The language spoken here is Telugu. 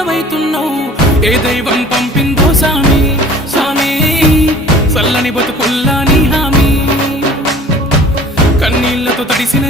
దూరమైతున్నావు ఏ దైవం పంపిందో సామి సామి చల్లని బతుకుల్లా నీ హామీ కన్నీళ్లతో తడిసిన